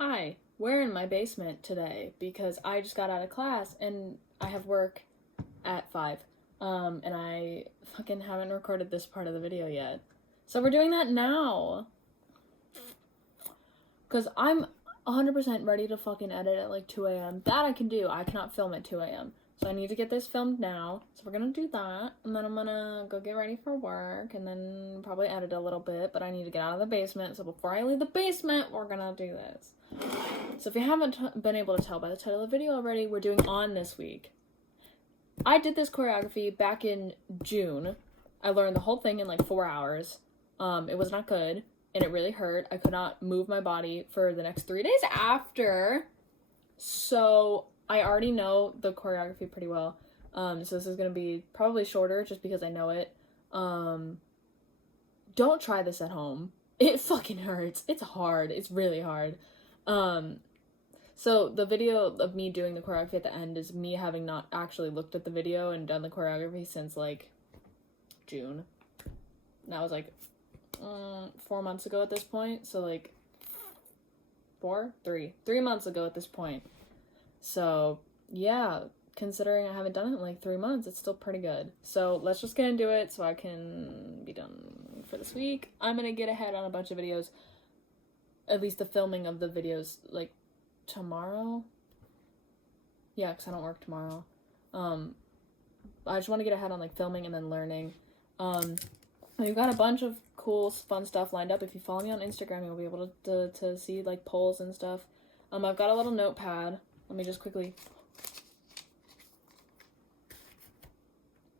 Hi, we're in my basement today because I just got out of class and I have work at 5. And I fucking haven't recorded this part of the video yet. So we're doing that now. Because I'm 100% ready to fucking edit at like 2 a.m. That I can do. I cannot film at 2 a.m. So I need to get this filmed now. So we're gonna do that. And then I'm gonna go get ready for work. And then probably edit a little bit. But I need to get out of the basement. So before I leave the basement, we're gonna do this. So if you haven't been able to tell by the title of the video already, we're doing On this week. I did this choreography back in June. I learned the whole thing in like 4 hours. It was not good. And it really hurt. I could not move my body for the next 3 days after. So I already know the choreography pretty well. So this is going to be probably shorter just because I know it. Don't try this at home. It fucking hurts. It's hard. It's really hard. So the video of me doing the choreography at the end is me having not actually looked at the video and done the choreography since like June. And that was like 4 months ago at this point. So like 3 months ago at this point. So yeah, considering I haven't done it in like 3 months, it's still pretty good. So let's just get into it so I can be done for this week. I'm gonna get ahead on a bunch of videos, at least the filming of the videos, like tomorrow. Yeah, because I don't work tomorrow. I just want to get ahead on like filming and then learning. We've got a bunch of cool, fun stuff lined up. If you follow me on Instagram, you'll be able to see like polls and stuff. I've got a little notepad. Let me just quickly.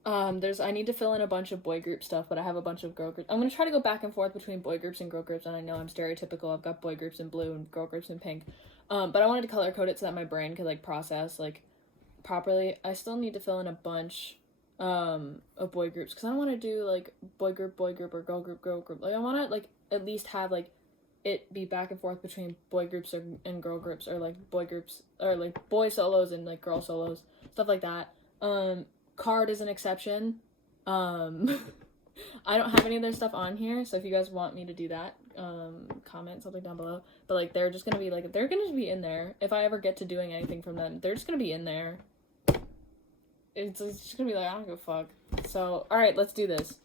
I need to fill in a bunch of boy group stuff, but I have a bunch of girl groups. I'm gonna try to go back and forth between boy groups and girl groups, and I know I'm stereotypical. I've got boy groups in blue and girl groups in pink. But I wanted to color code it so that my brain could like process like properly. I still need to fill in a bunch of boy groups because I don't want to do like boy group or girl group. Like I want to like at least have like it be back and forth between boy groups and girl groups, or like boy groups or like boy solos and like girl solos, stuff like that. Card is an exception. I don't have any of their stuff on here, so if you guys want me to do that, comment something down below. But like they're just gonna be like, they're gonna be in there. If I ever get to doing anything from them, they're just gonna be in there. It's just gonna be like, I don't give a fuck. So alright, let's do this.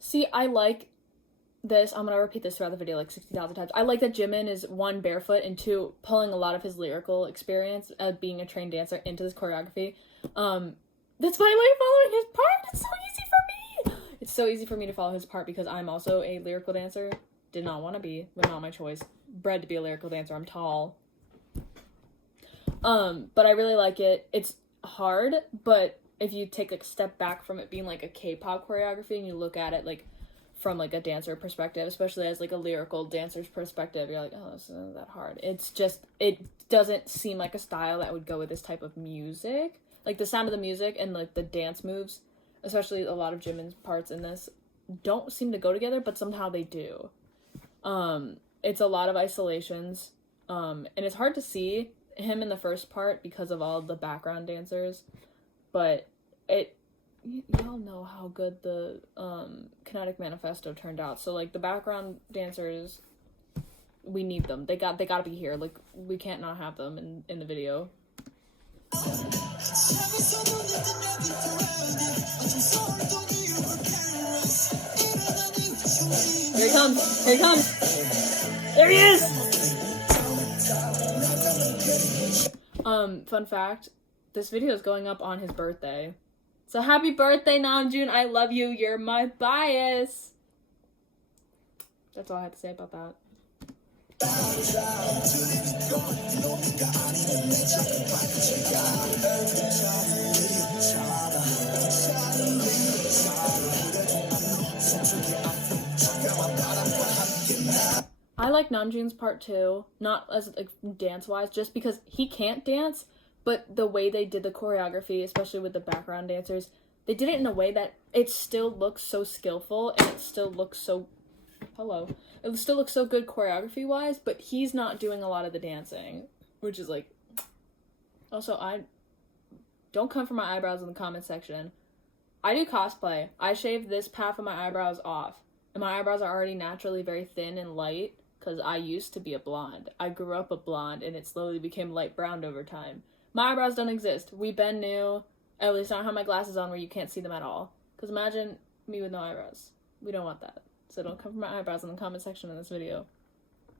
See, I like this. I'm gonna repeat this throughout the video like 60,000 times. I like that Jimin is 1, barefoot, and 2, pulling a lot of his lyrical experience of being a trained dancer into this choreography. That's my way of following his part. It's so easy for me. It's so easy for me to follow his part because I'm also a lyrical dancer. Did not want to be, but not my choice. Bred to be a lyrical dancer. I'm tall. But I really like it. It's hard, but if you take like a step back from it being like a K-pop choreography and you look at it like from like a dancer perspective, especially as like a lyrical dancer's perspective, you're like, oh, this isn't that hard. It's just, it doesn't seem like a style that would go with this type of music. Like the sound of the music and like the dance moves, especially a lot of Jimin's parts in this, don't seem to go together, but somehow they do. It's a lot of isolations, and it's hard to see him in the first part because of all the background dancers, but y'all know how good the Kinetic Manifesto turned out. So like the background dancers, we need them. They gotta be here. Like we can't not have them in the video. Here he comes. Here he comes. There he is. Fun fact, this video is going up on his birthday. So happy birthday, Namjoon. I love you. You're my bias. That's all I have to say about that. I like Namjoon's part too, not as like dance-wise, just because he can't dance, but the way they did the choreography, especially with the background dancers, they did it in a way that it still looks so skillful, and it still looks so, it still looks so good choreography-wise, but he's not doing a lot of the dancing, which is, like, also, don't come for my eyebrows in the comment section. I do cosplay. I shaved this half of my eyebrows off, and my eyebrows are already naturally very thin and light, because I used to be a blonde. I grew up a blonde, and it slowly became light brown over time. My eyebrows don't exist. We been new. At least I don't have my glasses on where you can't see them at all. Because imagine me with no eyebrows. We don't want that. So don't come for my eyebrows in the comment section in this video.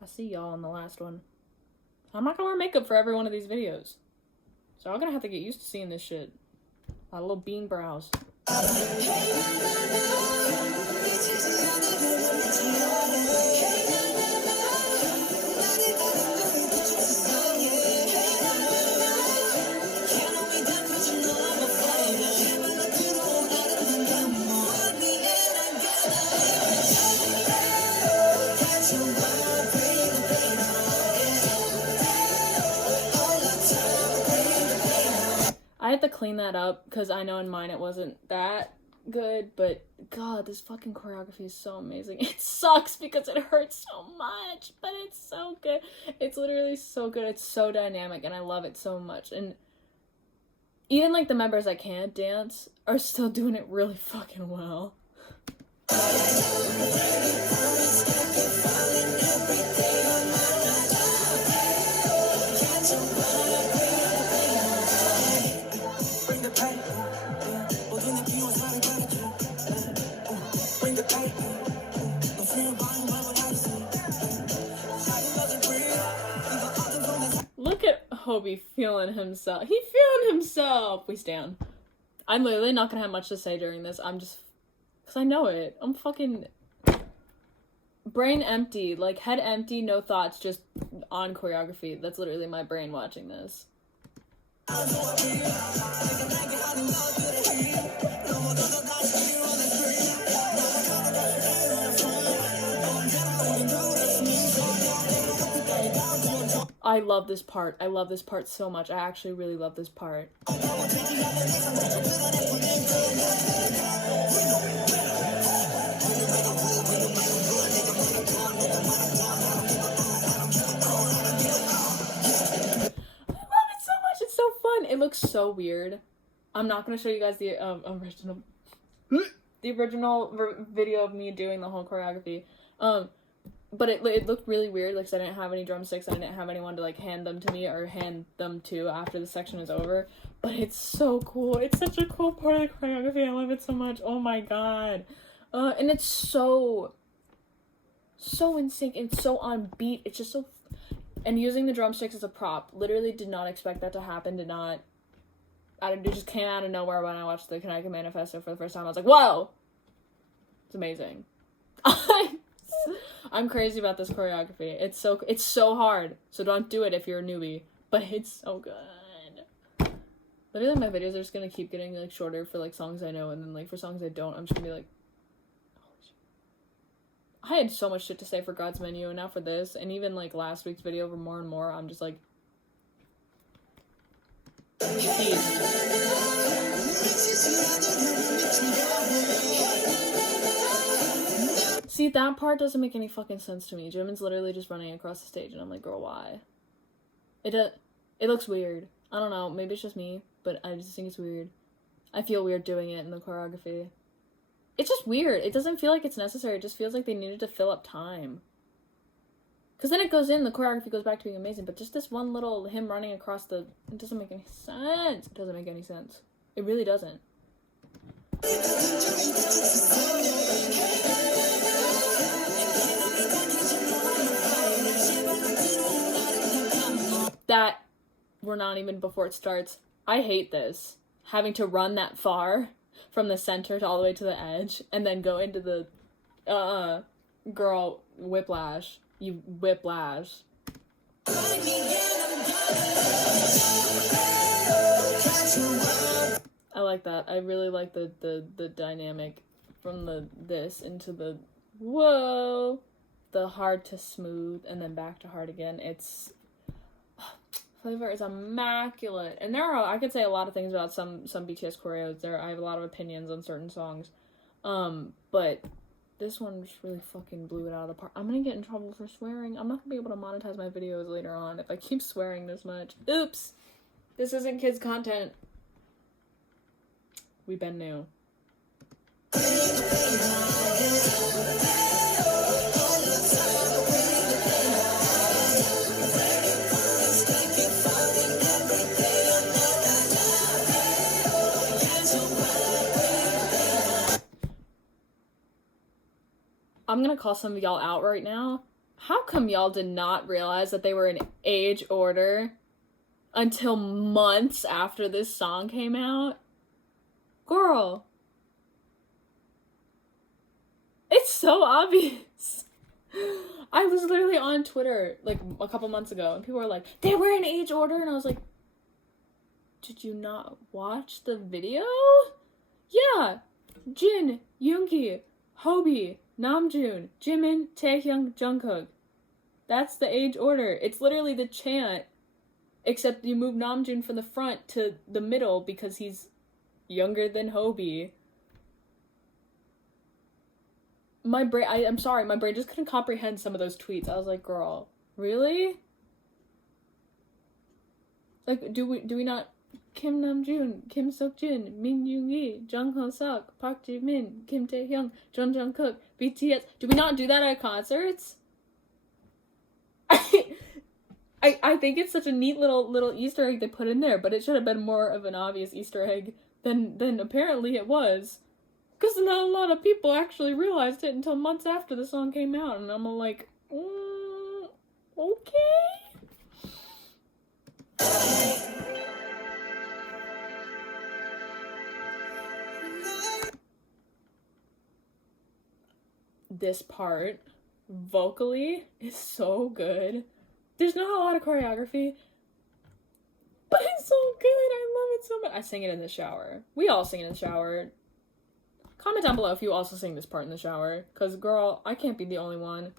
I'll see y'all in the last one. I'm not gonna wear makeup for every one of these videos. So I'm gonna have to get used to seeing this shit. My little bean brows. I had to clean that up because I know in mine it wasn't that good, but God, this fucking choreography is so amazing. It sucks because it hurts so much, but it's so good. It's literally so good. It's so dynamic, and I love it so much. And even, like, the members that can't dance are still doing it really fucking well. Look at Hobie feeling himself. He feeling himself. We stand. I'm literally not gonna have much to say during this. I'm just, because I know it. I'm fucking brain empty, like head empty, no thoughts, just on choreography. That's literally my brain watching this. I love this part. I love this part so much. I actually really love this part. I love it so much. It's so fun. It looks so weird. I'm not going to show you guys the original video of me doing the whole choreography. But it looked really weird, like, 'cause I didn't have any drumsticks, and I didn't have anyone to, like, hand them to me or hand them to after the section was over. But it's so cool. It's such a cool part of the choreography. I love it so much. Oh my god. And it's so in sync and so on beat. It's just so... And using the drumsticks as a prop, literally did not expect that to happen, it just came out of nowhere when I watched the Connecticut Manifesto for the first time. I was like, whoa! It's amazing. I'm crazy about this choreography. It's so hard, so don't do it if you're a newbie. But it's so good. Literally, my videos are just gonna keep getting, like, shorter for, like, songs I know, and then, like, for songs I don't, I'm just gonna be like, holy shit. I had so much shit to say for God's Menu, and now for this, and even, like, last week's video for More and More, I'm just like, See, that part doesn't make any fucking sense to me. Jimin's literally just running across the stage, and I'm like, girl, why? It looks weird. I don't know, maybe it's just me, but I just think it's weird. I feel weird doing it in the choreography. It's just weird. It doesn't feel like it's necessary. It just feels like they needed to fill up time. Because then it goes in, the choreography goes back to being amazing, but just this one little, him running across it doesn't make any sense. It doesn't make any sense. It really doesn't. That, we're not even before it starts. I hate this. Having to run that far from the center to all the way to the edge, and then go into the, girl, whiplash. You whiplash. I like that. I really like the dynamic from this into the whoa, the hard to smooth, and then back to hard again. It's Flavor is immaculate. And I could say a lot of things about some BTS choreos. I have a lot of opinions on certain songs. But this one just really fucking blew it out of the park. I'm gonna get in trouble for swearing. I'm not gonna be able to monetize my videos later on if I keep swearing this much. Oops! This isn't kids' content. We've been new. I'm gonna call some of y'all out right now. How come y'all did not realize that they were in age order until months after this song came out? Girl. It's so obvious. I was literally on Twitter like a couple months ago and people were like, they were in age order, and I was like, did you not watch the video? Yeah. Jin, Yoongi, Hobi, Namjoon, Jimin, Taehyung, Jungkook. That's the age order. It's literally the chant, except you move Namjoon from the front to the middle because he's younger than Hobi. I'm sorry, my brain just couldn't comprehend some of those tweets. I was like, girl, really? Like, do we not... Kim Namjoon, Kim Seokjin, Min Yoongi, Jung Ho-seok, Park Ji-min, Kim Taehyung, Jung Jungkook, BTS. Do we not do that at concerts? I think it's such a neat little Easter egg they put in there, but it should have been more of an obvious Easter egg than apparently it was. Because not a lot of people actually realized it until months after the song came out, and I'm like, okay? This part, vocally, is so good. There's not a lot of choreography, but it's so good. I love it so much. I sing it in the shower. We all sing it in the shower. Comment down below if you also sing this part in the shower, because, girl, I can't be the only one.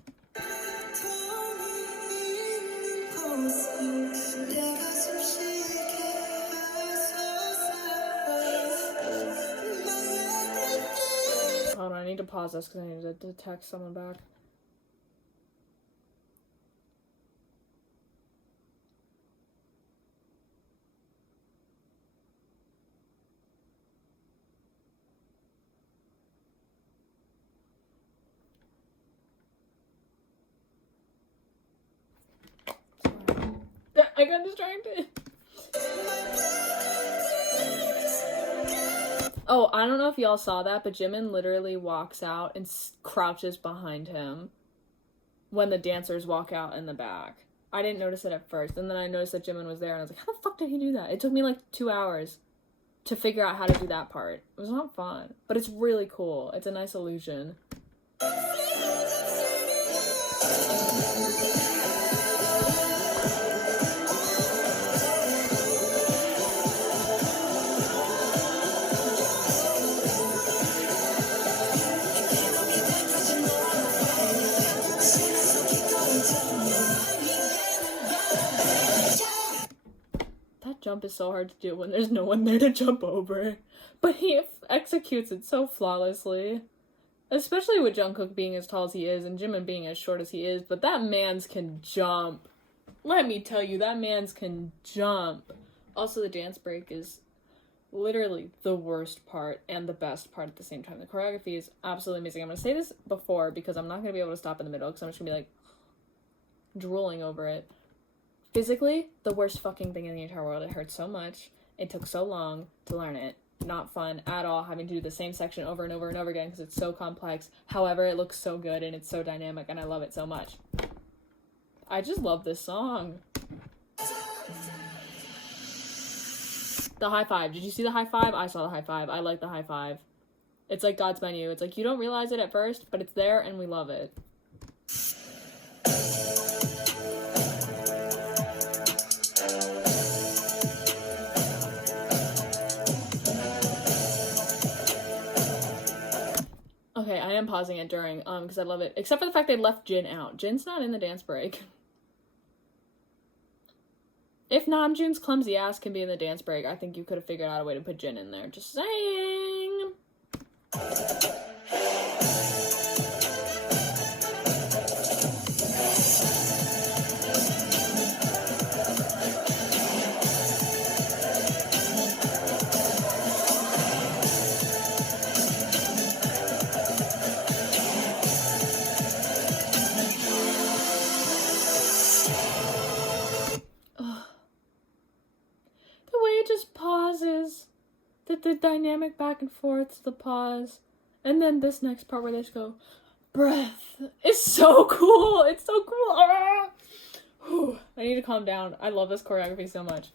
Hold on, I need to pause this because I need to text someone back. I got distracted. Oh, I don't know if y'all saw that, but Jimin literally walks out and crouches behind him when the dancers walk out in the back. I didn't notice it at first, and then I noticed that Jimin was there, and I was like, how the fuck did he do that? It took me like 2 hours to figure out how to do that part. It was not fun, but it's really cool. It's a nice illusion. Jump is so hard to do when there's no one there to jump over, but he executes it so flawlessly, especially with Jungkook being as tall as he is and Jimin being as short as he is. But that man's can jump. Let me tell you, that man's can jump. Also, the dance break is literally the worst part and the best part at the same time. The choreography is absolutely amazing. I'm gonna say this before because I'm not gonna be able to stop in the middle because I'm just gonna be like drooling over it. Physically, the worst fucking thing in the entire world. It hurts so much. It took so long to learn it. Not fun at all, having to do the same section over and over and over again because it's so complex. However, it looks so good and it's so dynamic and I love it so much. I just love this song. The high five. Did you see the high five? I saw the high five. I like the high five. It's like God's menu. It's like you don't realize it at first, but it's there and we love it. Okay, I am pausing it during, because I love it. Except for the fact they left Jin out. Jin's not in the dance break. If Namjoon's clumsy ass can be in the dance break, I think you could have figured out a way to put Jin in there. Just saying. The way it just pauses. The dynamic back and forth, the pause. And then this next part where they just go, breath. It's so cool. It's so cool. Ah! Whew. I need to calm down. I love this choreography so much.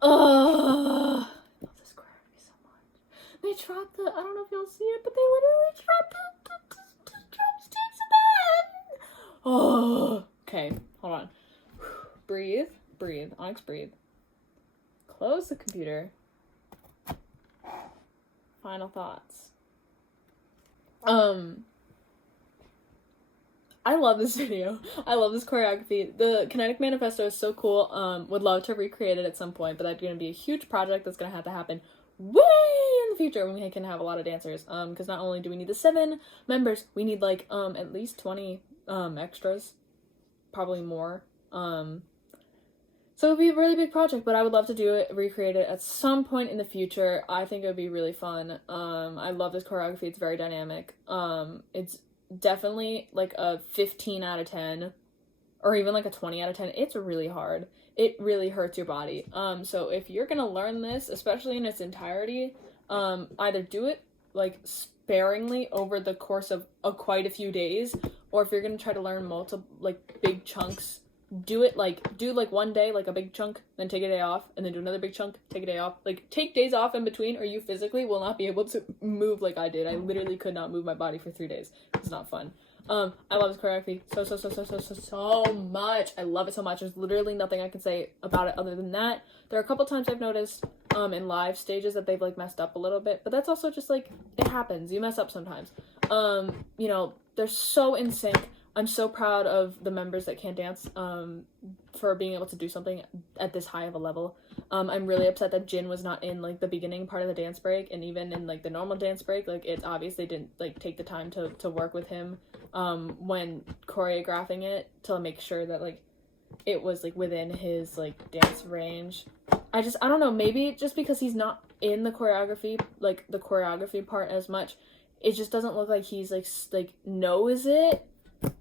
I love this choreography so much. They dropped the, I don't know if you'll see it, but they literally dropped the drumsticks at the end. Oh, okay, hold on. Breathe, Onyx, breathe. Close the computer. Final thoughts. I love this video. I love this choreography. The Kinetic Manifesto is so cool. Would love to recreate it at some point, but that's going to be a huge project that's going to have to happen way in the future when we can have a lot of dancers. Because not only do we need the 7 members, we need like at least 20 extras, probably more. So it would be a really big project, but I would love to do it, recreate it at some point in the future. I think it would be really fun. I love this choreography. It's very dynamic. It's definitely like a 15 out of 10 or even like a 20 out of 10. It's really hard. It really hurts your body. So if you're gonna learn this, especially in its entirety, either do it like sparingly over the course of quite a few days, or if you're gonna try to learn multiple like big chunks, do one day, like a big chunk, then take a day off, and then do another big chunk, take a day off. Like, take days off in between, or you physically will not be able to move like I did. I literally could not move my body for 3 days. It's not fun. I love this choreography so much. I love it so much. There's literally nothing I can say about it other than that. There are a couple times I've noticed in live stages that they've like messed up a little bit, but that's also just like, it happens. You mess up sometimes. You know, they're so in sync. I'm so proud of the members that can't dance for being able to do something at this high of a level. I'm really upset that Jin was not in like the beginning part of the dance break, and even in like the normal dance break, like it's obvious they didn't like take the time to work with him when choreographing it to make sure that like it was like within his like dance range. I don't know, maybe just because he's not in the choreography, like the choreography part as much, it just doesn't look like he's like knows it.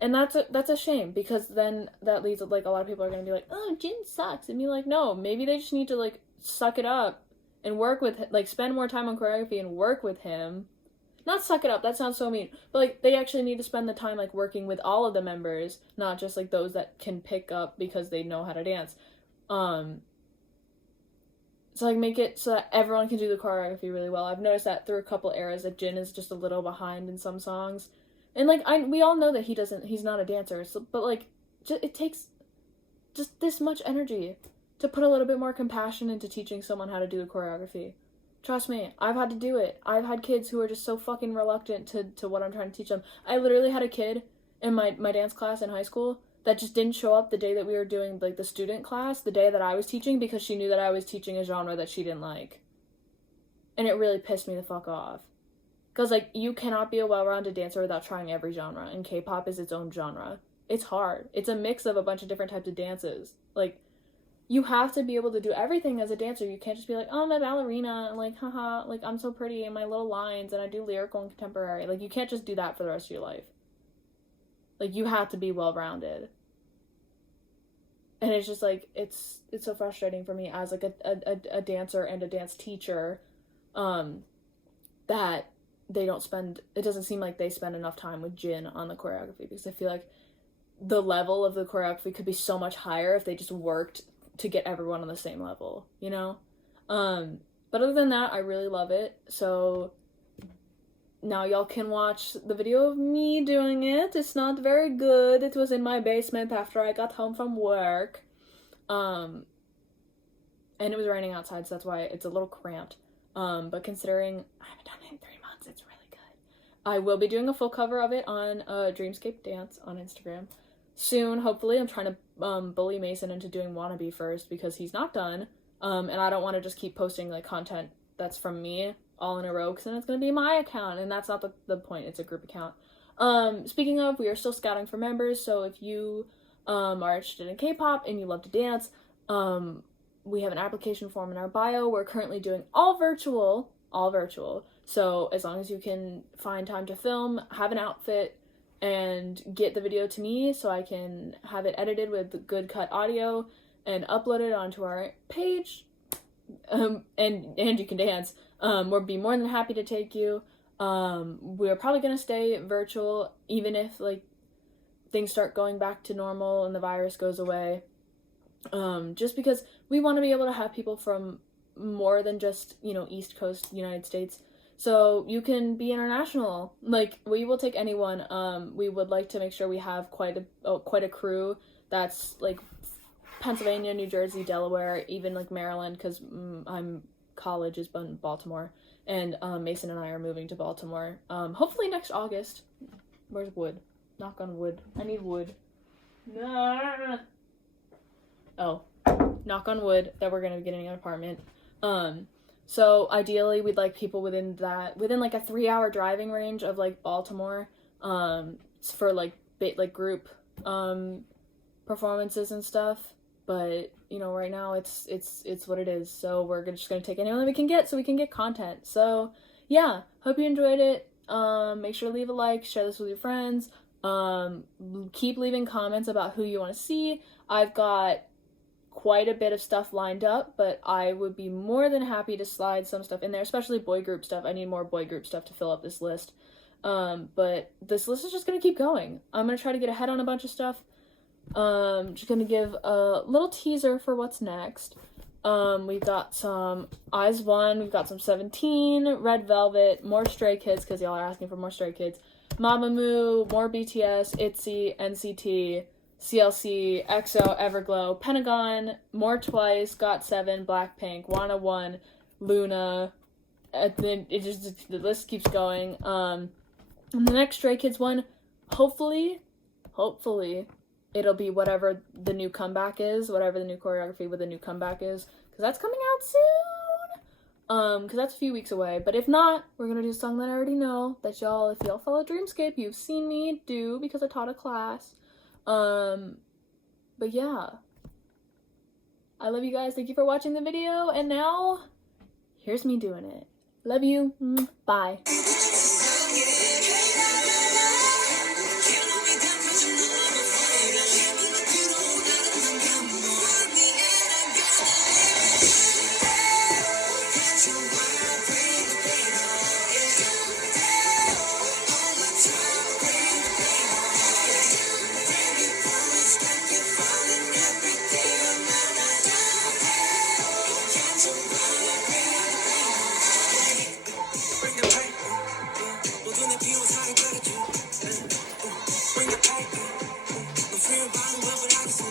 And that's a shame, because then that leads like a lot of people are gonna be like, oh, Jin sucks, and be like, no, maybe they just need to like suck it up and work with like spend more time on choreography and work with him. Not suck it up, that sounds so mean, but like they actually need to spend the time like working with all of the members, not just like those that can pick up because they know how to dance. So like make it so that everyone can do the choreography really well. I've noticed that through a couple eras that Jin is just a little behind in some songs. And, like, we all know that he's not a dancer, so, but, like, it takes just this much energy to put a little bit more compassion into teaching someone how to do the choreography. Trust me, I've had to do it. I've had kids who are just so fucking reluctant to what I'm trying to teach them. I literally had a kid in my dance class in high school that just didn't show up the day that we were doing, like, the student class, the day that I was teaching, because she knew that I was teaching a genre that she didn't like. And it really pissed me the fuck off. Because, like, you cannot be a well-rounded dancer without trying every genre, and K-pop is its own genre. It's hard. It's a mix of a bunch of different types of dances. Like, you have to be able to do everything as a dancer. You can't just be like, oh, I'm a ballerina, and like, haha, like, I'm so pretty, and my little lines, and I do lyrical and contemporary. Like, you can't just do that for the rest of your life. Like, you have to be well-rounded. And it's just, like, it's so frustrating for me as, like, a dancer and a dance teacher, that it doesn't seem like they spend enough time with Jin on the choreography, because I feel like the level of the choreography could be so much higher if they just worked to get everyone on the same level, you know? But other than that, I really love it. So now y'all can watch the video of me doing it. It's not very good. It was in my basement after I got home from work. And it was raining outside, so that's why it's a little cramped. But considering I haven't done it in 3 months, it's really good. I will be doing a full cover of it on Dreamscape Dance on Instagram soon, hopefully. I'm trying to bully Mason into doing Wannabe first, because he's not done. And I don't want to just keep posting like content that's from me all in a row, because then it's going to be my account, and that's not the point. It's a group account. Speaking of, we are still scouting for members, so if you are interested in K-pop and you love to dance, we have an application form in our bio. We're currently doing all virtual. So as long as you can find time to film, have an outfit, and get the video to me so I can have it edited with good cut audio and upload it onto our page, and you can dance, we'll be more than happy to take you. We're probably gonna stay virtual even if like things start going back to normal and the virus goes away, just because we want to be able to have people from more than just, you know, East Coast United States, so you can be international. Like, we will take anyone. We would like to make sure we have quite a crew that's like Pennsylvania, New Jersey, Delaware, even like Maryland, because college is in Baltimore, and Mason and I are moving to Baltimore, hopefully next August. Where's wood? Knock on wood. I need wood. Nah. Oh, knock on wood that we're gonna be getting an apartment. So ideally we'd like people within like a 3-hour driving range of like Baltimore, for like group performances and stuff. But you know, right now it's what it is, so we're just gonna take anyone that we can get so we can get content. So yeah, hope you enjoyed it. Make sure to leave a like, share this with your friends, keep leaving comments about who you want to see. I've got quite a bit of stuff lined up, but I would be more than happy to slide some stuff in there, especially boy group stuff. I need more boy group stuff to fill up this list. But this list is just gonna keep going. I'm gonna try to get ahead on a bunch of stuff. Just gonna give a little teaser for what's next. We've got some Eyes One, we've got some 17, Red Velvet, more Stray Kids, because y'all are asking for more Stray Kids, Mamamoo, more BTS, ITZY, NCT, CLC, EXO, Everglow, Pentagon, more Twice, GOT7, Blackpink, Wanna One, Luna, and then the list keeps going. And the next Stray Kids one, hopefully, it'll be whatever the new comeback is, whatever the new choreography with the new comeback is, because that's coming out soon. Because that's a few weeks away. But if not, we're gonna do a song that I already know, that if y'all follow Dreamscape, you've seen me do, because I taught a class. But yeah, I love you guys. Thank you for watching the video, and now here's me doing it. Love you. Bye. Bring the paper, no fear about whoever I